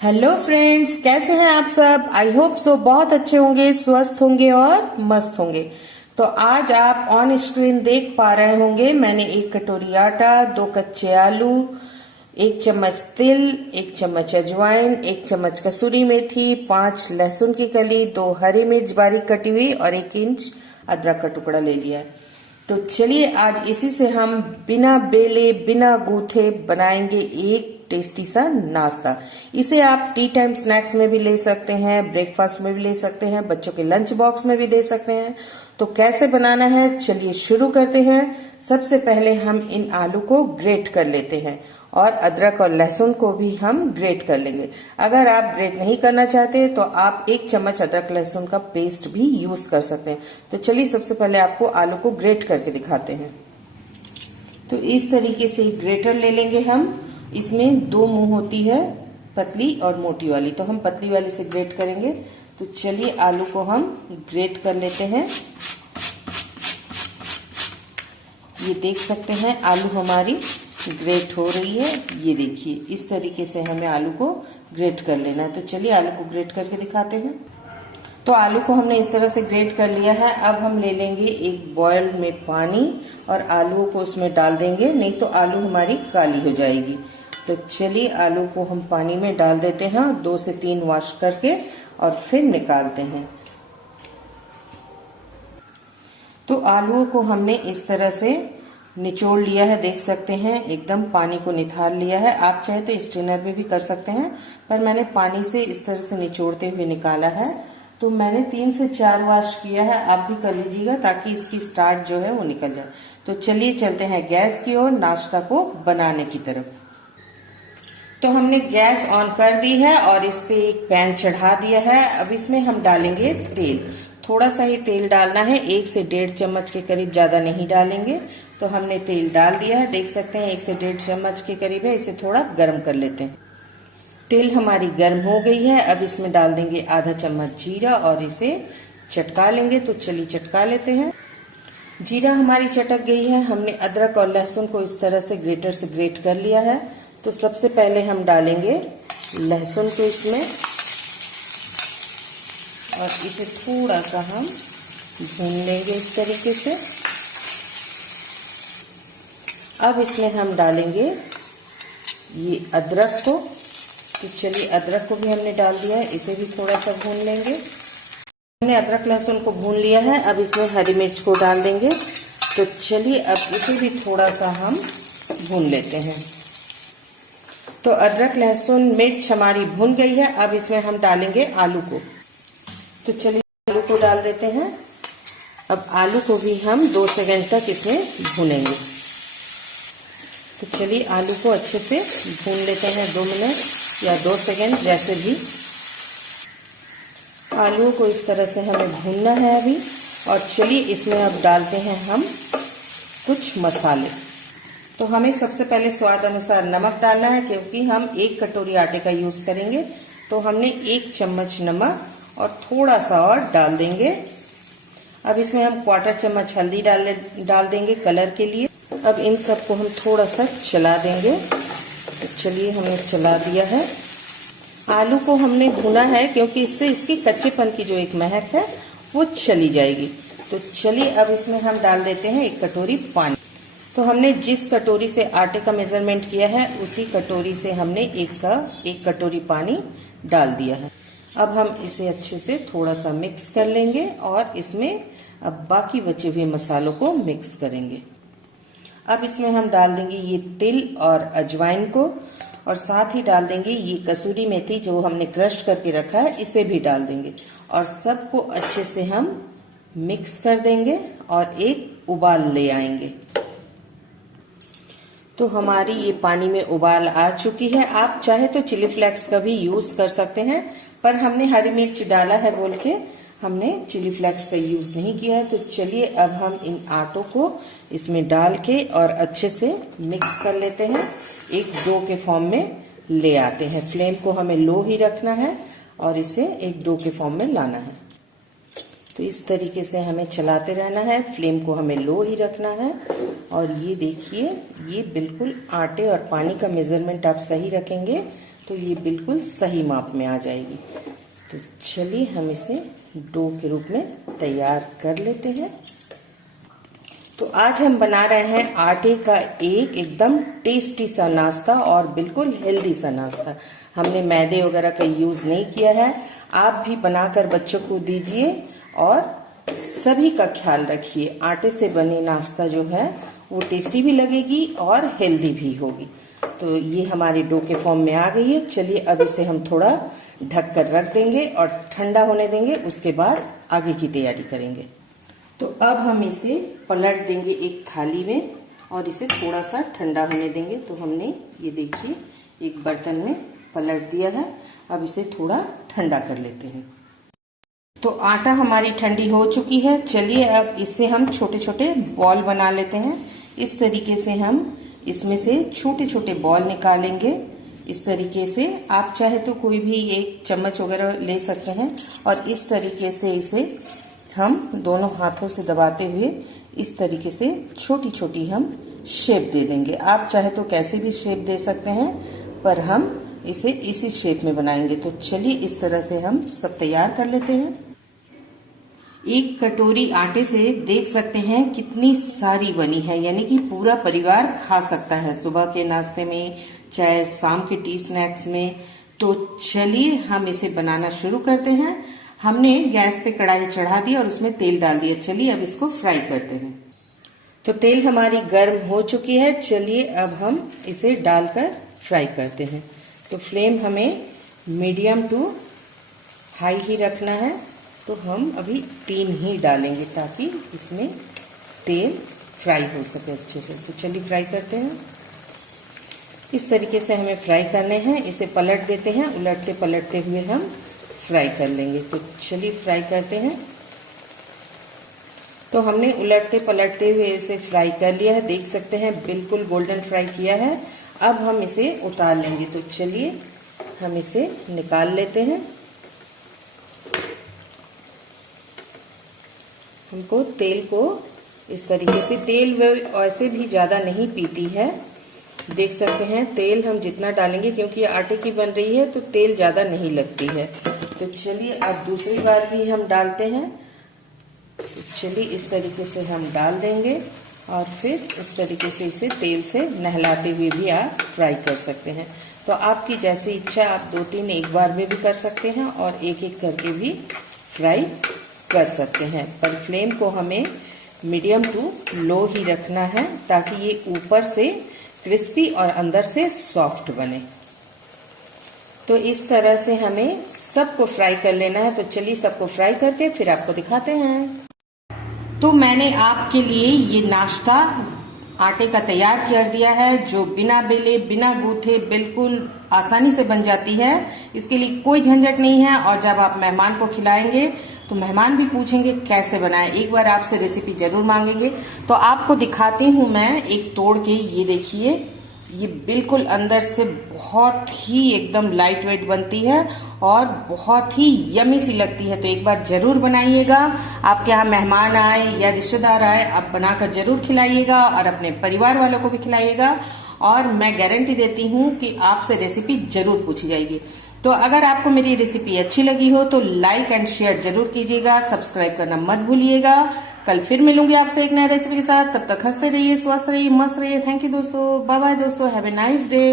Hello friends, कैसे हैं आप सब। आई होप सो बहुत अच्छे होंगे, स्वस्थ होंगे और मस्त होंगे। तो आज आप ऑन स्क्रीन देख पा रहे होंगे मैंने 1 कटोरी आटा, 2 कच्चे आलू, 1 चम्मच तिल, 1 चम्मच अजवाइन, 1 चम्मच कसूरी मेथी, 5 लहसुन की कली, 2 हरी मिर्च बारीक कटी हुई और 1 इंच अदरक का टुकड़ा ले लिया है। तो चलिए आज इसी से हम बिना बेले बिना गूथे बनाएंगे एक टेस्टी सा नाश्ता। इसे आप टी टाइम स्नैक्स में भी ले सकते हैं, ब्रेकफास्ट में भी ले सकते हैं, बच्चों के लंच बॉक्स में भी दे सकते हैं। तो कैसे बनाना है चलिए शुरू करते हैं। सबसे पहले हम इन आलू को ग्रेट कर लेते हैं और अदरक और लहसुन को भी हम ग्रेट कर लेंगे। अगर आप ग्रेट नहीं करना चाहते तो आप 1 चम्मच अदरक लहसुन का पेस्ट भी यूज कर सकते हैं। तो चलिए सबसे पहले आपको आलू को ग्रेट करके दिखाते हैं। तो इस तरीके से ग्रेटर ले लेंगे हम। इसमें 2 मुंह होती है, पतली और मोटी वाली, तो हम पतली वाली से ग्रेट करेंगे। तो चलिए आलू को हम ग्रेट कर लेते हैं। ये देख सकते हैं आलू हमारी ग्रेट हो रही है। ये देखिए इस तरीके से हमें आलू को ग्रेट कर लेना है। तो चलिए आलू को ग्रेट करके दिखाते हैं। तो आलू को हमने इस तरह से ग्रेट कर लिया है। अब हम ले लेंगे एक बॉयल में पानी और आलूओं को उसमें डाल देंगे, नहीं तो आलू हमारी काली हो जाएगी। तो चलिए आलू को हम पानी में डाल देते हैं और 2 से 3 वॉश करके और फिर निकालते हैं। तो आलूओं को हमने इस तरह से निचोड़ लिया है, देख सकते हैं एकदम पानी को निथार लिया है। आप चाहे तो स्ट्रेनर में भी कर सकते हैं, पर मैंने पानी से इस तरह से निचोड़ते हुए निकाला है। तो मैंने 3 से 4 वॉश किया है, आप भी कर लीजिएगा ताकि इसकी स्टार्च जो है वो निकल जाए। तो चलिए चलते हैं गैस की ओर, नाश्ता को बनाने की तरफ। तो हमने गैस ऑन कर दी है और इस पे एक पैन चढ़ा दिया है। अब इसमें हम डालेंगे तेल। थोड़ा सा ही तेल डालना है, 1 से 1.5 चम्मच के करीब, ज्यादा नहीं डालेंगे। तो हमने तेल डाल दिया है, देख सकते हैं 1 से 1.5 चम्मच के करीब है। इसे थोड़ा गर्म कर लेते हैं। तेल हमारी गर्म हो गई है। अब इसमें डाल देंगे आधा चम्मच जीरा और इसे चटका लेंगे। तो चलिए चटका लेते हैं। जीरा हमारी चटक गई है। हमने अदरक और लहसुन को इस तरह से ग्रेटर से ग्रेट कर लिया है। तो सबसे पहले हम डालेंगे लहसुन को इसमें और इसे थोड़ा सा हम भून लेंगे इस तरीके से। अब इसमें हम डालेंगे ये अदरक को। तो चलिए अदरक को भी हमने डाल दिया है, इसे भी थोड़ा सा भून लेंगे। हमने अदरक लहसुन को भून लिया है। अब इसमें हरी मिर्च को डाल देंगे। तो चलिए अब इसे भी थोड़ा सा हम भून लेते हैं। तो अदरक लहसुन मिर्च हमारी भून गई है। अब इसमें हम डालेंगे आलू को। तो चलिए आलू को डाल देते हैं। अब आलू को भी हम 2 सेकंड तक इसमें भूनेंगे। तो चलिए आलू को अच्छे से भून लेते हैं, 2 मिनट या 2 सेकंड जैसे भी। आलू को इस तरह से हमें भूनना है अभी। और चलिए इसमें अब डालते हैं हम कुछ मसाले। तो हमें सबसे पहले स्वाद अनुसार नमक डालना है, क्योंकि हम 1 कटोरी आटे का यूज करेंगे। तो हमने 1 चम्मच नमक और थोड़ा सा और डाल देंगे। अब इसमें हम 1/4 चम्मच हल्दी डाल देंगे कलर के लिए। अब इन सबको हम थोड़ा सा चला देंगे। तो चलिए हमने चला दिया है। आलू को हमने भुना है क्योंकि इससे इसकी कच्चेपन की जो एक महक है वो चली जाएगी। तो चलिए अब इसमें हम डाल देते हैं 1 कटोरी पानी। तो हमने जिस कटोरी से आटे का मेजरमेंट किया है उसी कटोरी से हमने 1 कटोरी पानी डाल दिया है। अब हम इसे अच्छे से थोड़ा सा मिक्स कर लेंगे और इसमें अब बाकी बचे हुए मसालों को मिक्स करेंगे। अब इसमें हम डाल देंगे ये तिल और अजवाइन को और साथ ही डाल देंगे ये कसूरी मेथी जो हमने क्रश करके रखा है, इसे भी डाल देंगे और सबको अच्छे से हम मिक्स कर देंगे और एक उबाल ले आएंगे। तो हमारी ये पानी में उबाल आ चुकी है। आप चाहे तो चिली फ्लेक्स का भी यूज कर सकते हैं, पर हमने हरी मिर्च डाला है बोल के हमने चिली फ्लेक्स का यूज नहीं किया है। तो चलिए अब हम इन आटों को इसमें डाल के और अच्छे से मिक्स कर लेते हैं, एक डो के फॉर्म में ले आते हैं। फ्लेम को हमें लो ही रखना है और इसे एक डो के फॉर्म में लाना है। तो इस तरीके से हमें चलाते रहना है, फ्लेम को हमें लो ही रखना है। और ये देखिए ये बिल्कुल आटे और पानी का मेजरमेंट आप सही रखेंगे तो ये बिल्कुल सही माप में आ जाएगी। तो चलिए हम इसे डो के रूप में तैयार कर लेते हैं। तो आज हम बना रहे हैं आटे का एक एकदम टेस्टी सा नाश्ता और बिल्कुल हेल्दी सा नाश्ता। हमने मैदे वगैरह का यूज नहीं किया है। आप भी बनाकर बच्चों को दीजिए और सभी का ख्याल रखिए। आटे से बने नाश्ता जो है वो टेस्टी भी लगेगी और हेल्दी भी होगी। तो ये हमारी डो के फॉर्म में आ गई है। चलिए अब इसे हम थोड़ा ढक कर रख देंगे और ठंडा होने देंगे, उसके बाद आगे की तैयारी करेंगे। तो अब हम इसे पलट देंगे एक थाली में और इसे थोड़ा सा ठंडा होने देंगे। तो हमने ये देखिए एक बर्तन में पलट दिया है। अब इसे थोड़ा ठंडा कर लेते हैं। तो आटा हमारी ठंडी हो चुकी है। चलिए अब इससे हम छोटे छोटे बॉल बना लेते हैं। इस तरीके से हम इसमें से छोटे छोटे बॉल निकालेंगे। इस तरीके से आप चाहे तो कोई भी एक चम्मच वगैरह ले सकते हैं और इस तरीके से इसे हम दोनों हाथों से दबाते हुए इस तरीके से छोटी छोटी हम शेप दे देंगे। आप चाहे तो कैसे भी शेप दे सकते हैं, पर हम इसे इसी शेप में बनाएंगे। तो चलिए इस तरह से हम सब तैयार कर लेते हैं। एक कटोरी आटे से देख सकते हैं कितनी सारी बनी है, यानी कि पूरा परिवार खा सकता है सुबह के नाश्ते में, चाहे शाम के टी स्नैक्स में। तो चलिए हम इसे बनाना शुरू करते हैं। हमने गैस पे कढ़ाई चढ़ा दी और उसमें तेल डाल दिया। चलिए अब इसको फ्राई करते हैं। तो तेल हमारी गर्म हो चुकी है। चलिए अब हम इसे डालकर फ्राई करते हैं। तो फ्लेम हमें मीडियम टू हाई ही रखना है। तो हम अभी 3 ही डालेंगे ताकि इसमें तेल फ्राई हो सके अच्छे से। तो चलिए फ्राई करते हैं। इस तरीके से हमें फ्राई करने हैं। इसे पलट देते हैं, उलटते पलटते हुए हम फ्राई कर लेंगे। तो चलिए फ्राई करते हैं। तो हमने उलटते पलटते हुए इसे फ्राई कर लिया है। देख सकते हैं बिल्कुल गोल्डन फ्राई किया है। अब हम इसे उतार लेंगे। तो चलिए हम इसे निकाल लेते हैं। हमको तेल को इस तरीके से, तेल वैसे भी ज्यादा नहीं पीती है। देख सकते हैं तेल हम जितना डालेंगे, क्योंकि आटे की बन रही है तो तेल ज्यादा नहीं लगती है। तो चलिए अब दूसरी बार भी हम डालते हैं। तो चलिए इस तरीके से हम डाल देंगे और फिर इस तरीके से इसे तेल से नहलाते हुए भी आप फ्राई कर सकते हैं। तो आपकी जैसी इच्छा, आप 2-3 एक बार में भी कर सकते हैं और एक एक करके भी फ्राई कर सकते हैं। पर फ्लेम को हमें मीडियम टू लो ही रखना है ताकि ये ऊपर से क्रिस्पी और अंदर से सॉफ्ट बने। तो इस तरह से हमें सबको फ्राई कर लेना है। तो चलिए सबको फ्राई करके फिर आपको दिखाते हैं। तो मैंने आपके लिए ये नाश्ता आटे का तैयार कर दिया है, जो बिना बेले बिना गूथे बिल्कुल आसानी से बन जाती है। इसके लिए कोई झंझट नहीं है। और जब आप मेहमान को खिलाएंगे तो मेहमान भी पूछेंगे कैसे बनाए, एक बार आपसे रेसिपी जरूर मांगेंगे। तो आपको दिखाती हूँ मैं एक तोड़ के। ये देखिए, ये बिल्कुल अंदर से बहुत ही एकदम लाइट वेट बनती है और बहुत ही यमी सी लगती है। तो एक बार जरूर बनाइएगा। आपके यहाँ मेहमान आए या रिश्तेदार आए, आप बनाकर जरूर खिलाइएगा और अपने परिवार वालों को भी खिलाइएगा। और मैं गारंटी देती हूँ कि आपसे रेसिपी जरूर पूछी जाएगी। तो अगर आपको मेरी रेसिपी अच्छी लगी हो तो लाइक एंड शेयर जरूर कीजिएगा। सब्सक्राइब करना मत भूलिएगा। कल फिर मिलूंगी आपसे एक नया रेसिपी के साथ। तब तक हंसते रहिए, स्वस्थ रहिए, मस्त रहिए। थैंक यू दोस्तों। बाय बाय दोस्तों। Have a nice day.